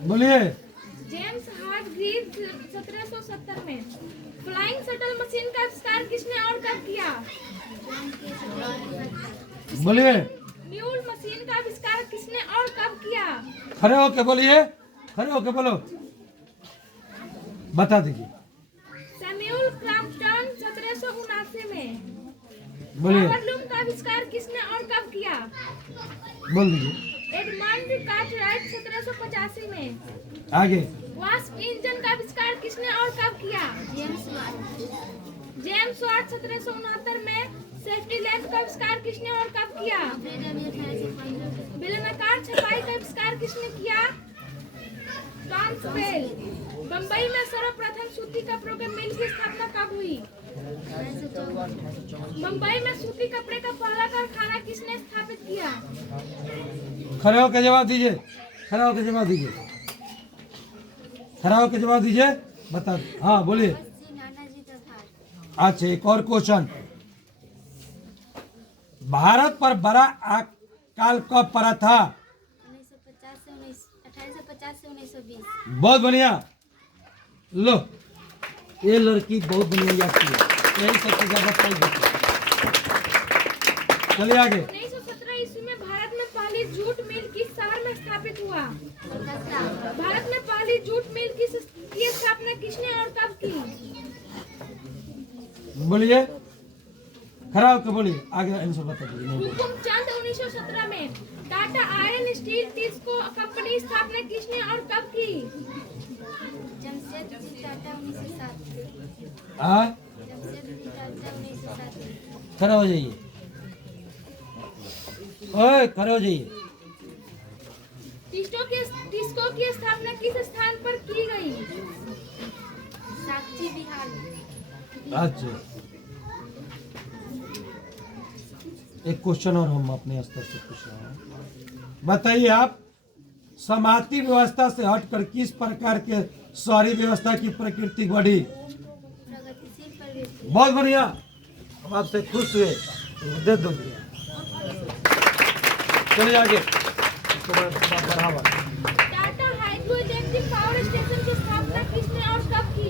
बोलिए। जेम्स हार्ग्रीव्स 1770 में। फ्लाइंग शटल मशीन का आविष्कार किसने और कब किया? बोलिए। म्यूल मशीन का आविष्कार किसने और कब किया? खड़े होके बोलिए। खड़े होके बोलो। बता दीजिए। सैमुअल क्रॉम्पटन 1779 में। बोलिए। पावरलूम का आविष्कार किसने और कब किया? बोल दीजिए। एडमंड कार्टराइट 1785 में। आगे। वास्प इंजन का आविष्कार किसने और कब किया? जेम्स वाट 1769 में। सेफ्टी लैंप का आविष्कार किसने और कब किया? विलियम सफाई का आविष्कार किसने किया? Thomas bell. बम्बई में सर्वप्रथम सूती कपड़ों के मिल की स्थापना कब हुई? मुंबई में सूती कपड़े का पहला कारखाना किसने स्थापित किया? खड़े होकर जवाब दीजिए, खड़ा होकर जवाब दीजिए, खड़ा होकर जवाब दीजिए, बता। हाँ बोलिए। अच्छा, एक और क्वेश्चन, भारत पर बड़ा अकाल कब पड़ा था? 1850 से 1920। बहुत बढ़िया। लो, ये लड़की बहुत बढ़िया याद की है, यही सबसे ज्यादा सही है। चलिए आगे। 1917 ईस्वी में भारत में पहली जूट मिल किस शहर में स्थापित हुआ? भारत में पहली जूट मिल की स्थापना किसने और कब की? बोलिए, खड़ा होकर बोलिए, आगे आंसर बता दीजिए। हुकुमचंद 1917 में। Tata iron steel TISCO company स्थापना किसने और कब की? जमशेदजी टाटा 1907। हाँ, जमशेदजी टाटा 1907। खड़ा हो जाइए, ओए खड़े हो जाइए। टिस्को की स्थापना किस स्थान पर की गई? साक्षी बिहार। अच्छा, एक क्वेश्चन और हम अपने स्तर से पूछ रहे हैं, बताइए आप, समाती व्यवस्था से हटकर किस प्रकार के शहरी व्यवस्था की प्रकृति बढ़ी? प्रगतिशील परिवेश। बहुत बढ़िया, हम आपसे खुश हुए, दे दो। चलिए आगे, बढ़ावा। Tata hydro electric power station की स्थापना किसने और कब की?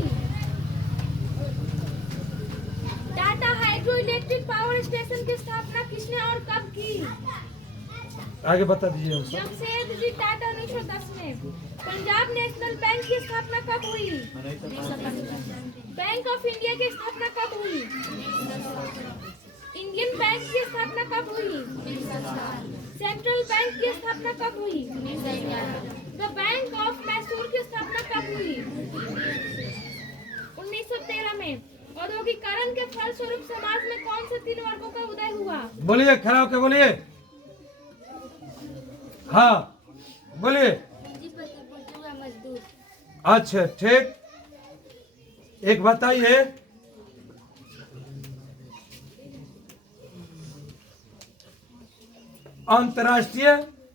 Tata hydro electric power station की स्थापना किसने और कब की? आगे बता दीजिए हमसे। जमशेदजी टाटा 1910 में। पंजाब नेशनल बैंक की स्थापना कब हुई? बैंक ऑफ इंडिया की स्थापना कब हुई? इंडियन बैंक की स्थापना कब हुई? सेंट्रल बैंक की स्थापना कब हुई? द बैंक ऑफ मैसूर की स्थापना कब हुई? 1913 में। औद्योगिकरण के फलस्वरूप समाज में कौन से 3 वर्गों का उदय हुआ? बोलिए, खड़ा होकर बोलिए। हाँ बोलिए। पूंजीपति, बुर्जुआ, मजदूर। अच्छा ठीक, एक बताइए, अंतर्राष्ट्रीय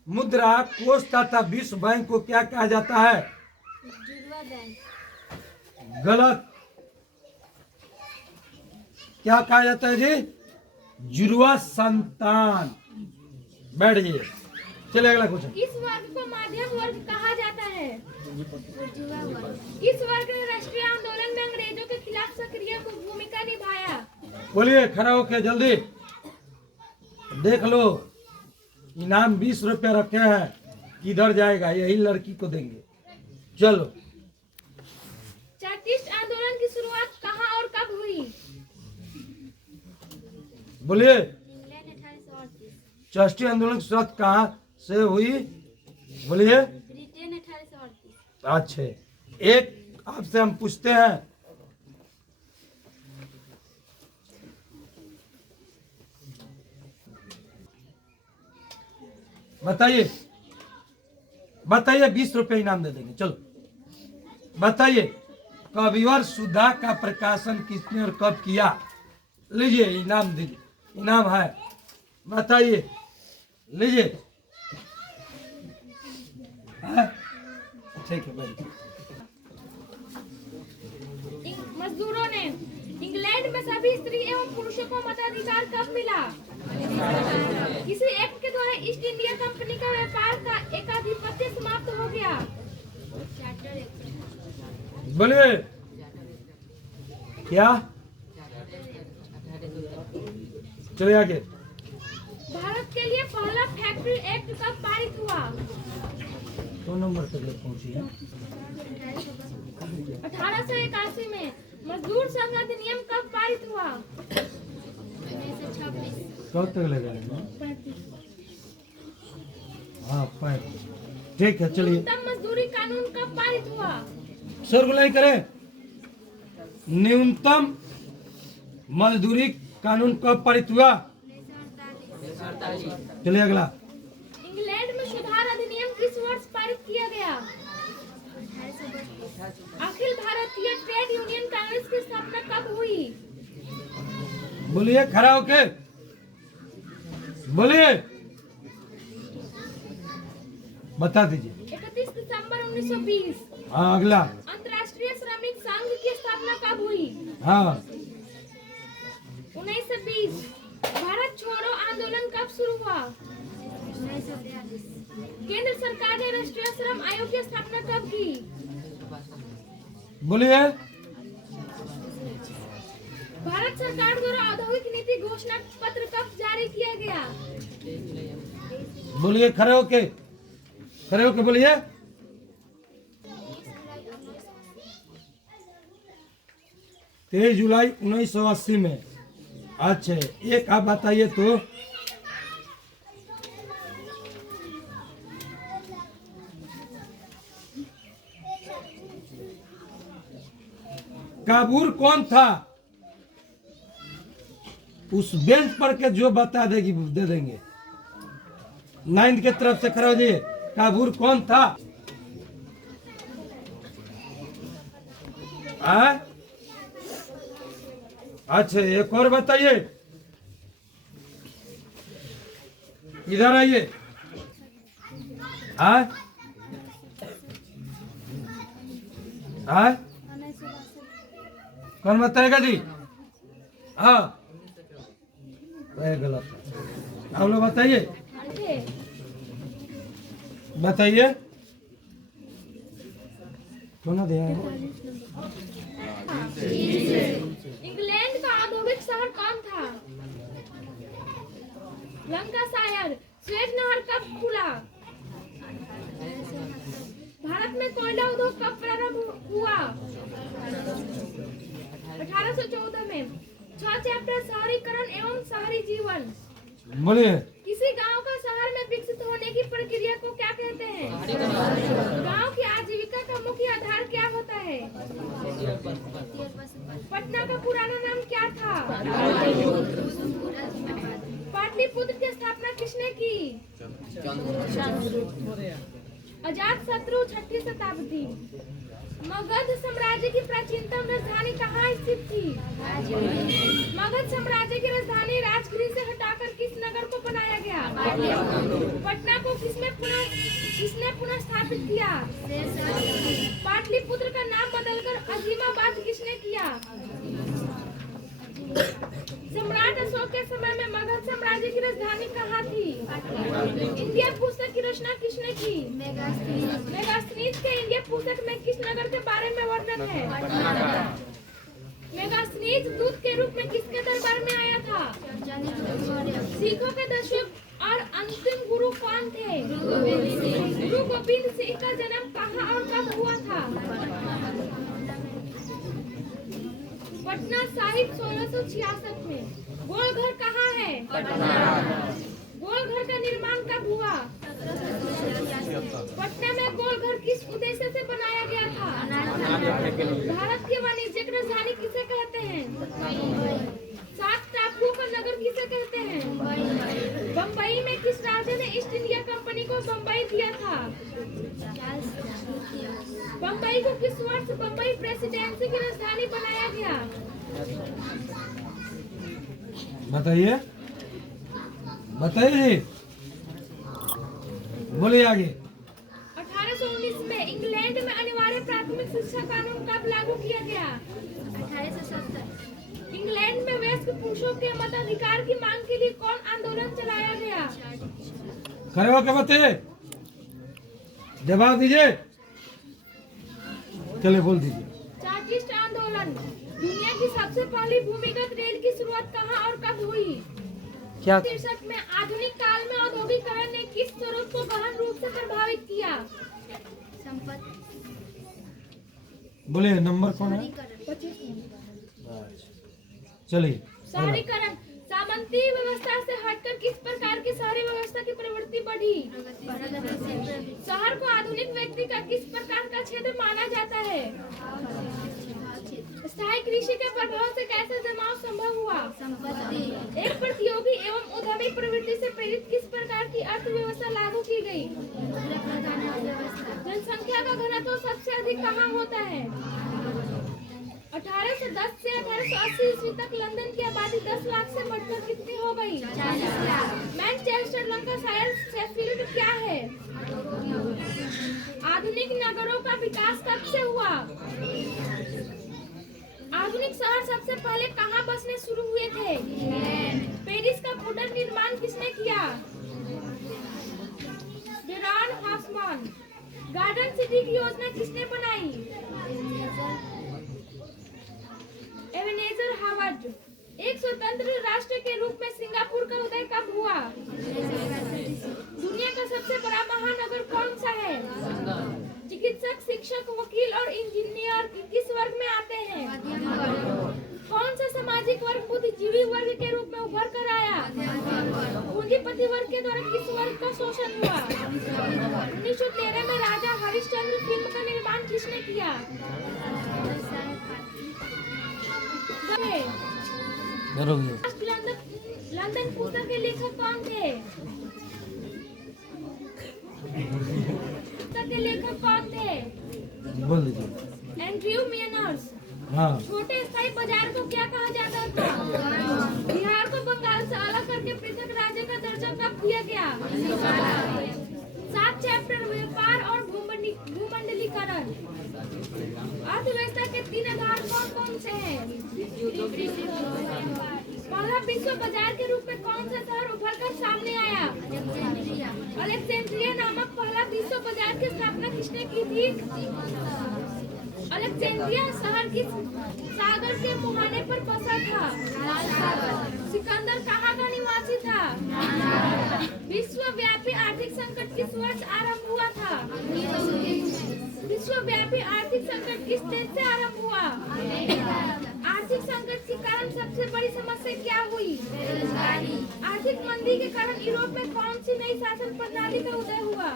मुद्रा कोष तथा विश्व बैंक को क्या कहा जाता है? जुड़वा बैंक। गलत, क्या कहा जाता है जी? जुड़वा संतान। बैठ जाइए, चलिए अगला क्वेश्चन। किस वर्ग को मध्यम वर्ग कहा जाता है? बुर्जुआ वर्ग। किस वर्ग ने राष्ट्रीय आंदोलन में अंग्रेजों के खिलाफ सक्रिय भूमिका निभाया? बोलिए, खड़ा होके जल्दी, देख लो, इनाम 20 रुपया रखे हैं, किधर जाएगा? यही लड़की को देंगे। चलो, चार्टिस्ट आंदोलन की शुरुआत कहाँ और कब हुई? बोलिए, इंग्लैंड 1838। चार्टिस्ट आंदोलन की शुरुआत कहाँ से हुई? बोलिए। ब्रिटेन 1838। अच्छे, एक आपसे हम पूछते हैं, बताइए, बताइए, 20 रुपये इनाम दे देंगे। चलो बताइए, कविवर सुधा का प्रकाशन किसने और कब किया? लीजिए इनाम, दीजिए, इनाम है, बताइए, लीजिए। ठीक है भाई। मजदूरों ने इंग्लैंड में सभी स्त्री एवं पुरुषों को मताधिकार कब मिला? किसी एक्ट के द्वारा ईस्ट इंडिया कंपनी का व्यापार का एकाधिपत्य समाप्त हो गया? बोलिए, क्या? चलिए आगे। भारत के लिए पहला फैक्ट्री एक्ट कब पारित हुआ? 2 नंबर तक पहुंची है। 1881 में। मजदूर संघ अधिनियम कब पारित हुआ? 1926। कब तक लगेगा? हाँ 5। ठीक है, चलिए। न्यूनतम मजदूरी कानून कब पारित हुआ? शोर गुलाई करें। न्यूनतम मजदूरी कानून कब पारित हुआ? चलिए अगला। इंग्लैंड में सुधार अधिनियम पारित किया गया? अखिल भारतीय ट्रेड यूनियन कांग्रेस की स्थापना कब हुई? बोलिए खड़ा होके बोलिए, बता दीजिए। 31 दिसंबर 1920। हाँ अगला। अंतर्राष्ट्रीय श्रमिक संघ की स्थापना कब हुई? हाँ 1920। भारत छोड़ो आंदोलन कब शुरू हुआ? केंद्र सरकार ने राष्ट्रीय श्रम आयोग की स्थापना कब की? बोलिए। भारत सरकार द्वारा औद्योगिक नीति घोषणा पत्र कब जारी किया गया? बोलिए खड़े होके बोलिए। तेईस जुलाई 1980 में। अच्छा एक आप बताइए तो, काबूर कौन था? उस बेंच पर के जो बता देगी दे देंगे। 9th के तरफ से खड़ा हो जाइए। काबूर कौन था? अच्छा एक और बताइए, इधर आइए। कौन बताएगा जी? हाँ गलत, आप लोग बताइए बताइए। कौन दिया है? इंग्लैंड का औद्योगिक शहर कौन था? लंकाशायर। स्वेज नहर कब खुला? भारत में कोयला उद्योग कब प्रारंभ हुआ? 1814 में। 6 चैप्टर शहरीकरण एवं शहरी जीवन। बोलिए। किसी गांव का शहर में विकसित होने की प्रक्रिया को क्या कहते हैं? गांव की आजीविका का मुख्य आधार क्या होता है? पटना का पुराना नाम क्या था? पाटलिपुत्र की स्थापना किसने की? अजात शत्रु 6वीं शताब्दी। मगध साम्राज्य की प्राचीनतम राजधानी कहाँ स्थित थी? मगध साम्राज्य की राजधानी राजगृह से हटाकर किस नगर को बनाया गया? पटना को किसने पुनः स्थापित किया? पाटलिपुत्र का नाम बदलकर अजीमाबाद किसने किया? सम्राट अशोक के समय में मगध साम्राज्य की राजधानी कहाँ थी? इंडिया पुस्तक की रचना किसने की? मेगास्थनीज के इंडिया पुस्तक में किस नगर के बारे में वर्णन है? मेगास्थनीज दूत के रूप में किसके दरबार में आया था? सिखों के 10वें और अंतिम गुरु कौन थे? गुरु गोविंद सिंह का जन्म कहाँ और कब हुआ था? पटना साहिब 1666 में। गोलघर कहाँ है? गोलघर का निर्माण कब हुआ? पटना में गोलघर किस उद्देश्य से बनाया गया था? भारत की वाणिज्यिक राजधानी किसे कहते हैं? 7 टापुओं का नगर किसे कहते हैं? बम्बई में किस राजा ने ईस्ट इंडिया कंपनी को बम्बई दिया था? बम्बई को किस वर्ष बम्बई प्रेसिडेंसी की राजधानी बनाया गया? बताइए बताइए जी, बोलिए आगे। 1819 में इंग्लैंड में अनिवार्य प्राथमिक शिक्षा कानून कब लागू किया गया? 1870। इंग्लैंड में वयस्क पुरुषों के मताधिकार की मांग के लिए कौन आंदोलन चलाया गया? खड़े होकर बताइए, जवाब दीजिए। चले बोल दीजिए। चार्टिस्ट आंदोलन। दुनिया की सबसे पहली भूमिगत रेल की शुरुआत कहाँ और कब हुई? क्या? 63 में। आधुनिक काल में औद्योगिकरण ने किस स्वरूप को गहन रूप से प्रभावित किया? बोलिए नंबर कौन है? 25। चलिए। शहरीकरण। सामंती व्यवस्था से हटकर किस प्रकार की शहरी व्यवस्था की प्रवृत्ति बढ़ी? शहर को आधुनिक व्यक्ति का किस प्रकार का क्षेत्र माना जाता है? स्थायी कृषि के प्रभाव से कैसे जमाव संभव हुआ? एक प्रतियोगी एवं उद्यमी प्रवृत्ति से प्रेरित किस प्रकार की अर्थव्यवस्था लागू की गई? जनसंख्या का घनत्व सबसे अधिक कहाँ होता है? 1810 से 1880 ईस्वी तक लंदन की आबादी 10 लाख से बढ़कर कितनी हो गई? 40 लाख। मैनचेस्टर, लंकाशायर, शेफील्ड क्या है? आधुनिक नगरों का विकास कब से हुआ? आधुनिक शहर सबसे पहले कहाँ बसने शुरू हुए थे? पेरिस का पुनर्निर्माण किसने किया? बेरान हासमान। गार्डन सिटी की योजना किसने बनाई? Ebenezer Howard. एक स्वतंत्र राष्ट्र के रूप में सिंगापुर का उदय कब हुआ? दुनिया का सबसे बड़ा महानगर कौन सा है? चिकित्सक, शिक्षक, वकील और इंजीनियर किस वर्ग में आते हैं? कौन सा सामाजिक वर्ग बुद्धिजीवी वर्ग के रूप में उभर कर आया? पूंजीपति वर्ग के द्वारा किस वर्ग का शोषण हुआ? 1913 में राजा हरिश्चंद्र फिल्म का निर्माण किसने किया? लंदन पुस्तक के लेखक कौन थे? पुस्तक के लेखक कौन थे? बोल दीजिए। Andrew manners. हाँ। छोटे स्थायी बाजार को क्या कहा जाता था? बिहार को बंगाल से अलग करके पृथक राज्य का दर्जा कब दिया गया? 7 चैप्टर व्यापार और भूमंडलीकरण। अर्थव्यवस्था के 3 आधार कौन कौन से हैं? पहला विश्व बाजार के रूप में कौन सा शहर उभर कर सामने आया? अलेक्जेंड्रिया नामक पहला विश्व बाजार की स्थापना किसने की थी? अलेक्जेंड्रिया शहर किस सागर के मुहाने पर बसा था? सिकंदर कहाँ का निवासी था? विश्वव्यापी आर्थिक संकट किस वर्ष आरंभ हुआ था? विश्वव्यापी आर्थिक संकट किस देश से आरंभ हुआ? आर्थिक संकट के कारण सबसे बड़ी समस्या क्या हुई? आर्थिक मंदी के कारण यूरोप में कौन सी नई शासन प्रणाली का उदय हुआ?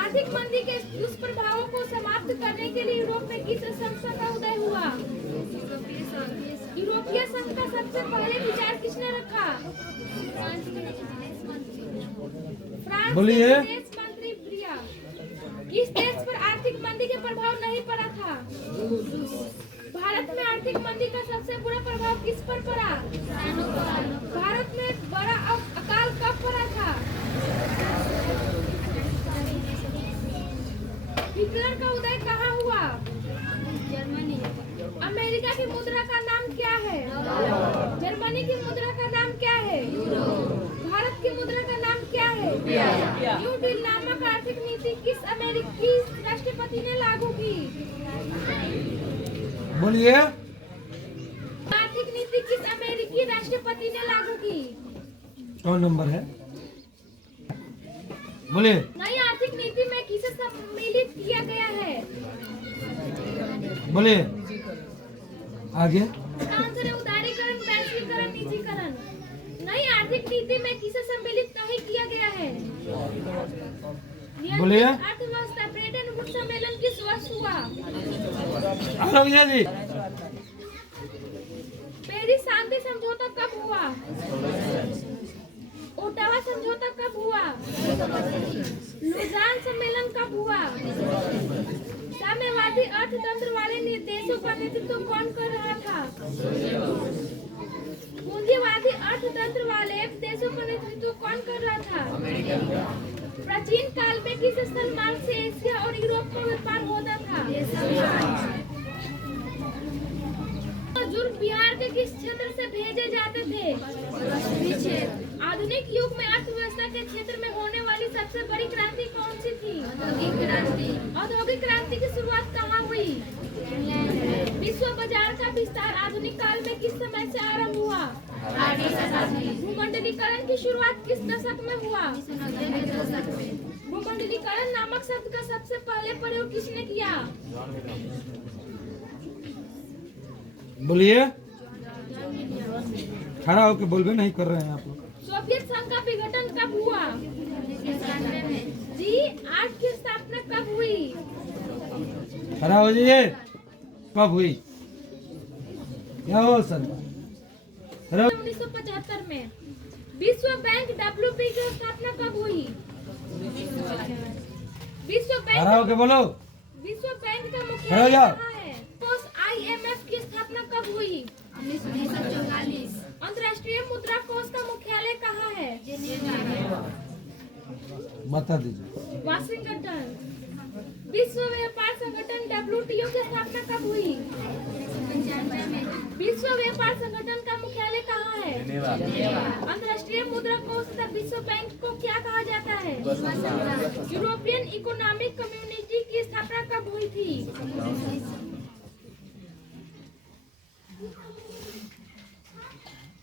आर्थिक मंदी के दुष्प्रभावों को समाप्त करने के लिए यूरोप में किस संस्था का उदय हुआ? यूरोपीय संघ का सबसे पहले विचार किसने रखा? फ्रांस बोलिए। के विदेश मंत्री प्रिया। किस देश पर आर्थिक मंदी के प्रभाव नहीं पड़ा था? भारत में आर्थिक मंदी का सबसे बुरा प्रभाव किस पर पड़ा? भारत में बड़ा अकाल कब पड़ा था? हिटलर का उदय कहाँ हुआ? अमेरिका की मुद्रा का नाम क्या है? जर्मनी की मुद्रा का नाम क्या है? भारत की मुद्रा का नाम क्या है? न्यू डील नामक आर्थिक नीति किस अमेरिकी राष्ट्रपति ने लागू की? बोलिए। आर्थिक नीति किस अमेरिकी राष्ट्रपति ने लागू की? कौन नंबर है? बोलिए। नई आर्थिक नीति में किसे सम्मिलित किया गया है? बोलिए आगे। काउंसिल उदारीकरण, वैश्वीकरण, निजीकरण। नई आर्थिक नीति में किसे सम्मिलित नहीं किया गया है? बोलिए। अर्थव्यवस्था ब्रेटन वुड्स सम्मेलन किस वर्ष हुआ? आरोग्य जी। पेरिस शांति समझौता कब हुआ? ओटावा समझौता कब हुआ? लुजान सम्मेलन कब हुआ? साम्यवादी अर्थतंत्र वाले देशों का नेतृत्व कौन कर रहा था? पूंजीवादी अर्थतंत्र वाले देशों का नेतृत्व कौन कर रहा था? प्राचीन काल में किस स्थल मार्ग से एशिया और यूरोप का व्यापार होता था? मजदूर बिहार के किस क्षेत्र से भेजे जाते थे? आधुनिक युग में अर्थव्यवस्था के क्षेत्र में होने वाली सबसे बड़ी क्रांति कौन सी थी? औद्योगिक क्रांति की शुरुआत कहाँ हुई? विश्व बाजार का विस्तार आधुनिक काल में किस समय से आरंभ हुआ? भूमंडलीकरण की शुरुआत किस दशक में हुआ? भूमंडलीकरण नामक शब्द का सबसे पहले प्रयोग किसने किया? बोलिए। खड़ा होकर बोलबे नहीं कर रहे हैं आप लोग। सोवियत संघ का विघटन कब हुआ? जी 8 की स्थापना कब हुई? खड़ा हो जाइए। कब हुई? क्या हो सर? 1975 में। विश्व बैंक WP की स्थापना कब हुई? विश्व खड़ा बैंक होके बोलो। विश्व बैंक का खड़े हो मुख्यालय जाओ। कहाँ है? कोष IMF की स्थापना कब हुई? 1944। अंतर्राष्ट्रीय मुद्रा कोष का मुख्यालय कहाँ है? बता दीजिए। वाशिंगटन। विश्व व्यापार संगठन WTO की स्थापना कब हुई? विश्व व्यापार संगठन का मुख्यालय कहाँ है? अंतर्राष्ट्रीय मुद्रा कोष तथा विश्व बैंक को क्या कहा जाता है? यूरोपियन इकोनॉमिक कम्युनिटी की स्थापना कब हुई थी?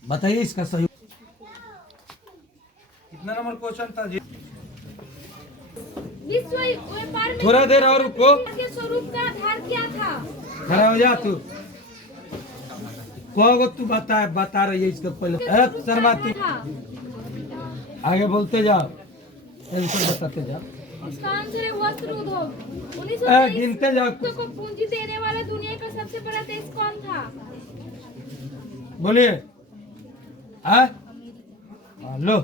बताइए इसका सही। कितना नंबर क्वेश्चन था जी? विश्व व्यापार में थोड़ा देर और रुको। के स्वरूप का आधार क्या था? खड़ा हो जा तू। को तू बता रही है इसका पहले। शर्मा तू था। आगे बोलते जाओ, आंसर बताते जाओ। इसका आंसर है वस्त्र उद्योग। गिनते जाओ। 1923 को पूंजी देने वाला दुनिया का सबसे बड़ा देश कौन था? बोलिए। लो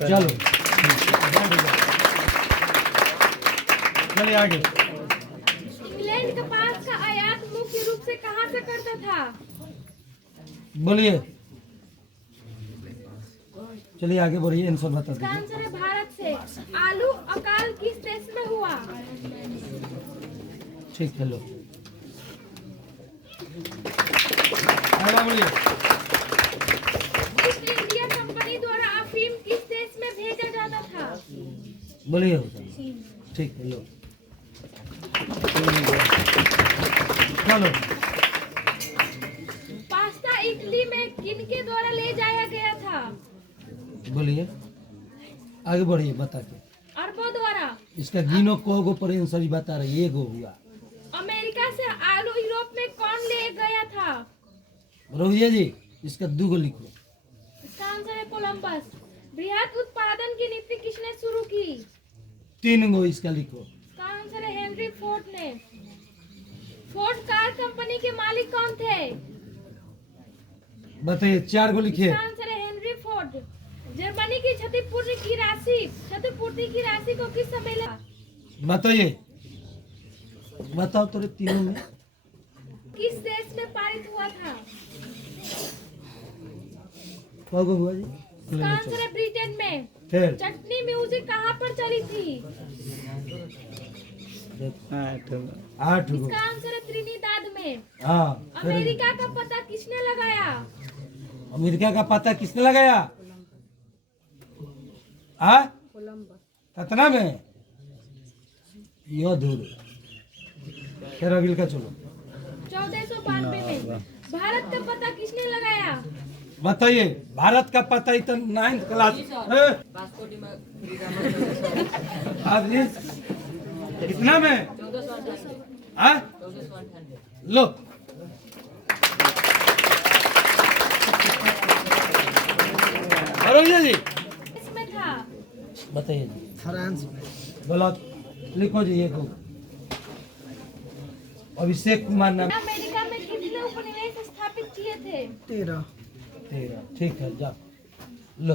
चलो चलिए आगे। इंग्लैंड कपास का आयात मुख्य रूप से कहां से करता था? बोलिए। चलिए आगे बढ़िए, आंसर बता इसका दीजिए। आंसर है भारत से। आलू अकाल किस देश में हुआ? ठीक है, लो आगे बोलिए। ईस्ट इंडिया कंपनी द्वारा अफीम किस देश में भेजा जाता था? बोलिए। ठीक है, लो चलो। पास्ता इटली में किनके द्वारा ले जाया गया था? बोलिए आगे बढ़िए बता के। अरबों द्वारा। इसका गिनो को पर आंसर ही बता रही है। एगो हुआ। अमेरिका से आलू यूरोप में कौन ले गया था? रोहिया जी इसका दूगो लिखो। इसका आंसर है कोलंबस। बृहद उत्पादन की नीति किसने शुरू की? 3 गो इसका लिखो। इसका आंसर है हेनरी फोर्ड ने। फोर्ड कार कंपनी के मालिक कौन थे? बताइए। 4 गो लिखिए। इसका आंसर है हेनरी फोर्ड। जर्मनी की क्षतिपूर्ति की राशि को किस समय लगा? बताइए। बताओ तेरे तीनों में किस देश में पारित हुआ था? कौन हुआ जी? इसका आंसर है ब्रिटेन में। फिर चटनी म्यूजिक कहाँ पर चली थी? 8 गो। इसका आंसर है त्रिनिदाद में। हाँ। फिर अमेरिका का पता किसने लगाया? अमेरिका का पता किसने लगाया? हाँ कितना में? यो दूर। फिर अगिल का चलो। 1492 में। भारत का पता किसने लगाया? बताइए। भारत का पता ही तो 9th क्लास। आदमी कितना में? हाँ लो जी इसमें था। बताइए जी। फ्रांस में। बोला लिखो जी। एक अभिषेक कुमार नाम। अमेरिका में कितने उपनिवेश स्थापित किए थे? 13। ठीक है जाओ लो।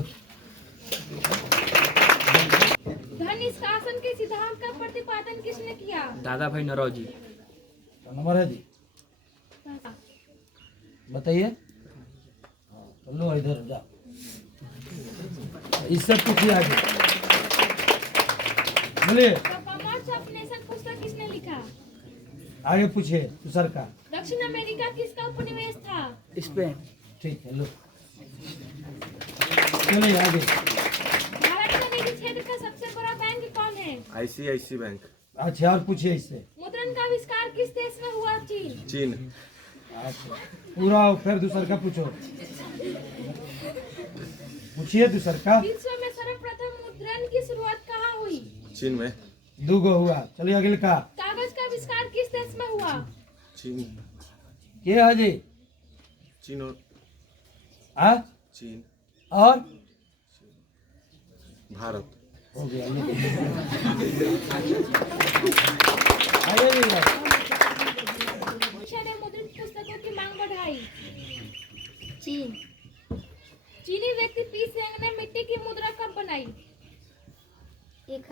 धन निष्कासन के सिद्धांत का प्रतिपादन किसने किया? दादा भाई नौरोजी। नंबर है जी। बताइए। हाँ, लो इधर जाओ। इससे पूछिए आगे। बोलिए। कॉमर्स ऑफ नेशन पुस्तक किसने लिखा? आगे पूछिए दूसर का। दक्षिण अमेरिका किसका उपनिवेश था? स्पेन। ठीक है लो चलिए आगे। भारत का निजी क्षेत्र का सबसे बड़ा बैंक कौन है? ICICI bank. अच्छा और पूछिए इससे। मुद्रण का आविष्कार किस देश में हुआ? चीन। चीन। अच्छा पूरा हो, फिर दूसर का पूछो। पूछिए दूसर का। विश्व में सर्वप्रथम मुद्रण की शुरुआत कहाँ हुई? चीन में। 2 गो हुआ। चलिए अगले का। कागज का आविष्कार किस देश में हुआ? चीन। के है जी? चीन और हाँ चीन और भारत। हो गया।